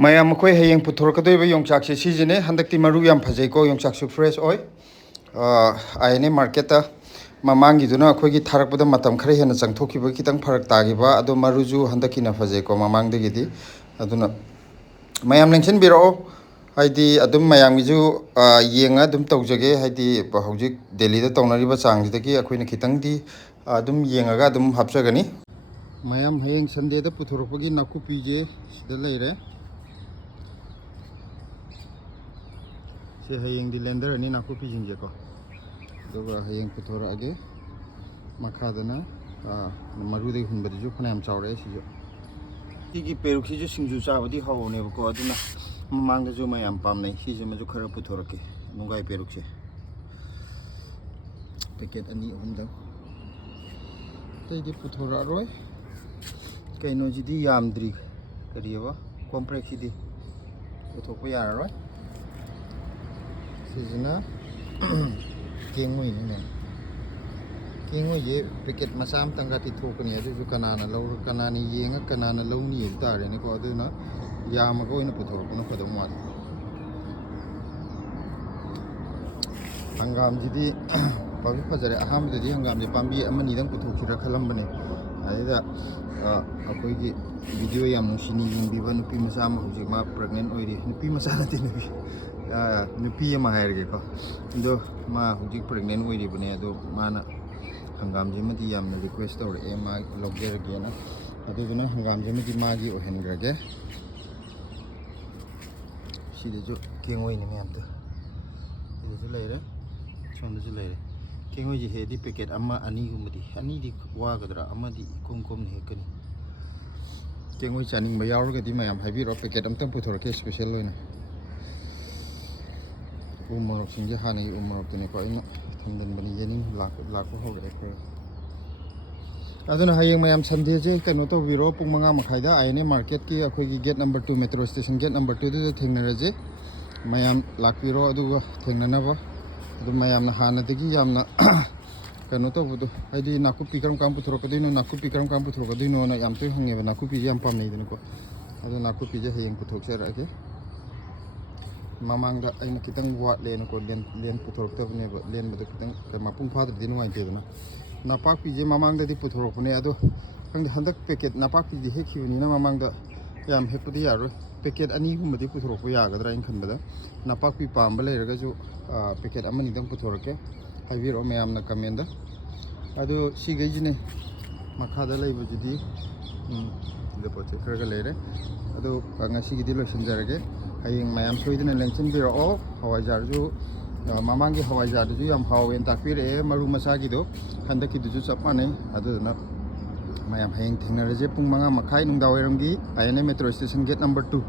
ꯃꯌꯥꯝ ꯑꯩꯈꯣꯏ ꯍꯌꯦꯡ ꯄꯨꯊꯣꯔꯛꯀꯗꯣꯏꯕ ꯌꯣꯡꯆꯥꯛꯁꯦ ꯁꯤꯁꯤꯅꯦ ꯍꯟꯗꯛꯇꯤ ꯃꯔꯨ ꯌꯥꯝ ꯐꯖꯩꯀꯣ ꯌꯣꯡꯆꯥꯛꯁꯨ ꯐ꯭ꯔꯦꯁ ꯑꯣꯏ ꯑꯥꯏ ꯃꯥꯔꯀꯦꯠꯇ ꯃꯃꯥꯡꯒꯤꯗꯨꯅ ꯑꯩꯈꯣꯏꯒꯤ ꯊꯥꯔꯛꯄꯗ ꯃꯇꯝ ꯈꯔ ꯍꯦꯟꯅ ꯆꯪꯊꯣꯛꯈꯤꯕ ꯈꯤꯇꯪ ꯐꯔꯛ ꯇꯥꯈꯤꯕ ꯑꯗꯣ ꯃꯔꯨꯁꯨ ꯍꯟꯗꯛꯀꯤꯅ ꯐꯖꯩꯀꯣ ꯃꯃꯥꯡꯗꯒꯤꯗꯤ ꯑꯗꯨꯅ ꯃꯌꯥꯝ ꯂꯦꯡꯁꯤꯟꯕꯤꯔꯛꯑꯣ ꯍꯥꯏꯗꯤ ꯑꯗꯨꯝ ꯃꯌꯥꯝꯒꯤꯁꯨ ꯌꯦꯡꯉ ꯑꯗꯨꯝ ꯇꯧꯖꯒꯦ ꯍꯥꯏꯗꯤ ꯍꯧꯖꯤꯛ ꯗꯦꯜꯂꯤꯗ ꯇꯧꯅꯔꯤꯕ ꯆꯥꯡꯁꯤꯗꯒꯤ ꯑꯩꯈꯣꯏꯅ ꯈꯤꯇꯪꯗꯤ ꯑꯗꯨꯝ ꯌꯦꯡꯉꯒ ꯑꯗꯨꯝ ꯍꯥꯞꯆꯒꯅꯤ ꯃꯌꯥꯝ ꯍꯌꯦꯡ ꯁꯟꯗꯦꯗ ꯄꯨꯊꯣꯔꯛꯄꯒꯤ ꯅꯥꯀꯨꯞꯄꯤꯁꯦ ꯁꯤꯗ ꯂꯩꯔꯦ ꯁꯤ ꯍꯌꯦꯡꯗꯤ ꯂꯦꯟꯗꯔꯅꯤ ꯅꯥꯀꯨꯞꯄꯤꯁꯤꯡꯁꯦꯀꯣ ꯑꯗꯨꯒ ꯍꯌꯦꯡ ꯄꯨꯊꯣꯔꯛꯑꯒꯦ ꯃꯈꯥꯗꯅ ꯃꯔꯨꯗꯒꯤ ꯍꯨꯟꯕꯗꯨꯁꯨ ꯐꯅꯌꯥꯝ ꯆꯥꯎꯔꯛꯑꯦ ꯁꯤꯁꯨ ꯁꯤꯒꯤ ꯄꯦꯔꯨꯛꯁꯤꯁꯨ ꯁꯤꯡꯖꯨ ꯆꯥꯕꯗꯤ ꯍꯧꯕꯅꯦꯕꯀꯣ ꯑꯗꯨꯅ ꯃꯃꯥꯡꯗꯁꯨ ꯃꯌꯥꯝ ꯄꯥꯝꯅꯩ ꯁꯤꯁꯤꯃꯁꯨ ꯈꯔ ꯄꯨꯊꯣꯔꯛꯀꯦ ꯅꯨꯡꯒꯥꯏ ꯄꯦꯔꯨꯛꯁꯦ ꯄꯦꯀꯦꯠ 2-3ꯗꯪ ꯑꯇꯩꯗꯤ ꯄꯨꯊꯣꯔꯛꯑꯔꯣꯏ ꯀꯩꯅꯣꯁꯤꯗꯤ ꯌꯥꯝꯗ꯭ꯔꯤ ꯀꯔꯤꯑꯕ ꯀꯣꯝꯄ꯭ꯔꯦꯛꯁꯤꯗꯤ ꯄꯨꯊꯣꯛꯄ ꯌꯥꯔꯔꯣꯏ ꯁꯤꯁꯤꯅ ꯀꯦꯡꯉꯣꯏꯅꯤꯅꯦ ꯀꯦꯡꯉꯣꯏꯁꯦ ꯄꯦꯀꯦꯠ ꯃꯆꯥ ꯑꯃꯇꯪꯒꯗꯤ ꯊꯣꯛꯀꯅꯤ ꯑꯗꯨꯁꯨ ꯀꯅꯥꯅ ꯌꯦꯡꯉ ꯀꯅꯥꯅ ꯂꯧꯅꯤ ꯍꯥꯏꯕ ꯇꯥꯔꯦꯅꯦꯀꯣ ꯑꯗꯨꯅ ꯌꯥꯝꯃꯒ ꯑꯣꯏꯅ ꯄꯨꯊꯣꯔꯛꯄꯅ ꯐꯗꯧ ꯃꯥꯜꯂꯦ ꯍꯪꯒꯥꯝꯁꯤꯗꯤ ꯐꯁꯨ ꯐꯖꯔꯦ ꯑꯍꯥꯟꯕꯗꯗꯤ ꯍꯪꯒꯥꯝꯁꯦ ꯄꯥꯝꯕꯤ 1-2ꯗꯪ ꯄꯨꯊꯣꯛꯁꯤꯔꯥ ꯈꯜꯂꯝꯕꯅꯦ ꯑꯗꯨꯗ ꯑꯩꯈꯣꯏꯒꯤ ꯚꯤꯗꯤꯑꯣ ꯌꯥꯝ ꯅꯨꯡꯁꯤꯅ ꯌꯦꯡꯕꯤꯕ ꯅꯨꯄꯤ ꯃꯆꯥ ꯑꯃ ꯍꯧꯖꯤꯛ ꯃꯥ ꯄ꯭ꯔꯦꯒꯅꯦꯟ ꯑꯣꯏꯔꯤ ꯅꯨꯄꯤ ꯃꯆꯥ ꯅꯠꯇꯦ ꯅꯨꯄꯤ ꯑꯃ ꯍꯥꯏꯔꯒꯦꯀꯣ ꯑꯗꯣ ꯃꯥ ꯍꯧꯖꯤꯛ ꯄ꯭ꯔꯦꯒꯅꯦꯟ ꯑꯣꯏꯔꯤꯕꯅꯦ ꯑꯗꯣ ꯃꯥꯅ ꯍꯪꯒꯥꯝꯁꯤꯃꯗꯤ ꯌꯥꯝꯅ ꯔꯤꯀ꯭ꯋꯦꯁ ꯇꯧꯔꯛꯑꯦ ꯃꯥ ꯂꯧꯖꯔꯒꯦꯅ ꯑꯗꯨꯗꯨꯅ ꯍꯪꯒꯥꯝꯁꯤꯃꯗꯤ ꯃꯥꯒꯤ ꯑꯣꯏꯍꯟꯈ꯭ꯔꯒꯦ ꯁꯤꯗꯁꯨ ꯀꯦꯡꯉꯣꯏꯅꯤ ꯃꯌꯥꯝꯗ ꯁꯤꯗꯁꯨ ꯂꯩꯔꯦ ꯁꯣꯝꯗꯁꯨ ꯂꯩꯔꯦ ꯀꯦꯡꯉꯣꯏꯁꯦ ꯍꯦꯛꯗꯤ ꯄꯦꯀꯦꯠ 1-2ꯒꯨꯝꯕꯗꯤ 2ꯗꯤ ꯋꯥꯒꯗ꯭ꯔꯥ ꯑꯃꯗꯤ ꯀꯣꯝꯅ ꯍꯦꯛꯀꯅꯤ ꯀꯦꯡꯉꯣꯏ ꯆꯥꯅꯤꯡꯕ ꯌꯥꯎꯔꯒꯗꯤ ꯃꯌꯥꯝ ꯍꯥꯏꯕꯤꯔꯛꯑꯣ ꯄꯦꯀꯦꯠ ꯑꯝꯇꯪ ꯄꯨꯊꯣꯔꯛꯀꯦ ꯁ꯭ꯄꯦꯁꯦꯜ ꯑꯣꯏꯅ ꯎ ꯃꯣꯔꯣꯛꯁꯤꯡꯁꯦ ꯍꯥꯟꯅꯒꯤ ꯎ ꯃꯣꯔꯣꯛꯇꯨꯅꯤꯀꯣ ꯑꯩꯅ ꯊꯝꯖꯤꯟꯕꯅꯤ ꯌꯦꯅꯤꯡ ꯂꯥꯛꯄ ꯍꯧꯔꯛꯑꯦ ꯈꯔ ꯑꯗꯨꯅ ꯍꯌꯦꯡ ꯃꯌꯥꯝ ꯁꯟꯗꯦꯁꯦ ꯀꯩꯅꯣ ꯇꯧꯕꯤꯔꯣ ꯄꯨꯡ 5:30ꯗ ꯑꯥꯏ ꯃꯥꯔꯀꯦꯠꯀꯤ ꯑꯩꯈꯣꯏꯒꯤ gate number 2 metro station gate number 2ꯗꯨꯗ ꯊꯦꯡꯅꯔꯁꯦ ꯃꯌꯥꯝ ꯂꯥꯛꯄꯤꯔꯣ ꯑꯗꯨꯒ ꯊꯦꯡꯅꯅꯕ ꯑꯗꯨ ꯃꯌꯥꯝꯅ ꯍꯥꯟꯅꯗꯒꯤ ꯌꯥꯝꯅ ꯀꯩꯅꯣ ꯇꯧꯕꯗꯣ ꯍꯥꯏꯗꯤ ꯅꯥꯀꯨꯞꯄꯤ ꯀꯔꯝ ꯀꯥꯟ ꯄꯨꯊꯣꯔꯛꯀꯗꯣꯏꯅꯣꯅ ꯌꯥꯝ ꯇꯣꯏꯅ ꯍꯪꯉꯦꯕ ꯅꯥꯀꯨꯞꯄꯤꯁꯦ ꯌꯥꯝ ꯄꯥꯝꯅꯩꯗꯅꯀꯣ ꯑꯗꯣ ꯅꯥꯀꯨꯞꯄꯤꯁꯦ ꯍꯌꯦꯡ ꯄꯨꯊꯣꯛꯆꯔꯛꯑꯒꯦ ꯃꯃꯥꯡꯗ ꯑꯩꯅ ꯈꯤꯇꯪ ꯋꯥꯠꯂꯦꯅꯀꯣ ꯂꯦꯟ ꯄꯨꯊꯣꯔꯛꯇꯕꯅꯦꯕ ꯂꯦꯟꯕꯗ ꯈꯤꯇꯪ ꯃꯄꯨꯡ ꯐꯥꯗ꯭ꯔꯗꯤ ꯅꯨꯡꯉꯥꯏꯇꯦꯗꯅ ꯅꯄꯥꯛꯄꯤꯁꯦ ꯃꯃꯥꯡꯗꯗꯤ ꯄꯨꯊꯣꯔꯛꯄꯅꯦ ꯑꯗꯣ ꯈꯪꯗꯦ ꯍꯟꯗꯛ ꯄꯦꯀꯦꯠ ꯅꯄꯥꯛꯄꯤꯗꯤ ꯍꯦꯛꯈꯤꯕꯅꯤꯅ ꯃꯃꯥꯡꯗ ꯌꯥꯝ ꯍꯦꯛꯄꯗꯤ ꯌꯥꯔꯣꯏ ꯄꯦꯀꯦꯠ 2ꯒꯨꯝꯕꯗꯤ ꯄꯨꯊꯣꯔꯛꯄ ꯌꯥꯒꯗ꯭ꯔꯥ ꯑꯩꯅ ꯈꯟꯕꯗ ꯅꯄꯥꯛꯄꯤ ꯄꯥꯝꯕ ꯂꯩꯔꯒꯁꯨ ꯄꯦꯀꯦꯠ 1-2ꯗꯪ ꯄꯨꯊꯣꯔꯛꯀꯦ ꯍꯥꯏꯕꯤꯔꯛꯑꯣ ꯃꯌꯥꯝꯅ ꯀꯃꯦꯟꯗ ꯑꯗꯣ ꯁꯤꯈꯩꯁꯤꯅꯦ ꯃꯈꯥꯗ ꯂꯩꯕꯁꯤꯗꯤ ꯁꯤꯗ ꯄꯣꯠ ꯆꯩ ꯈꯔꯒ ꯂꯩꯔꯦ ꯑꯗꯣ ꯉꯁꯤꯒꯤꯗꯤ ꯂꯣꯏꯁꯤꯟꯖꯔꯒꯦ ꯍꯌꯦꯡ ꯃꯌꯥꯝ ꯁꯣꯏꯗꯅ ꯂꯦꯡꯁꯤꯟꯕꯤꯔꯛꯑꯣ ꯍꯋꯥꯏꯖꯥꯔꯁꯨ ꯃꯃꯥꯡꯒꯤ ꯍꯋꯥꯏꯖꯥꯔꯗꯨꯁꯨ ꯌꯥꯝ ꯍꯥꯎꯋꯦꯅ ꯇꯥꯛꯄꯤꯔꯛꯑꯦ ꯃꯔꯨ ꯃꯆꯥꯒꯤꯗꯣ ꯍꯟꯗꯛꯀꯤꯗꯨꯁꯨ ꯆꯞ ꯃꯥꯟꯅꯩ ꯑꯗꯨꯗꯨꯅ ꯃꯌꯥꯝ ꯍꯌꯦꯡ ꯊꯦꯡꯅꯔꯁꯦ ꯄꯨꯡ 5:30 ꯅꯨꯡꯗꯥꯡꯋꯥꯏꯔꯝꯒꯤ ꯑꯥꯏ ꯃꯦꯇ꯭ꯔꯣ ꯁ꯭ꯇꯦꯁꯟ ꯒꯦꯠ ꯅꯝꯕꯔ 2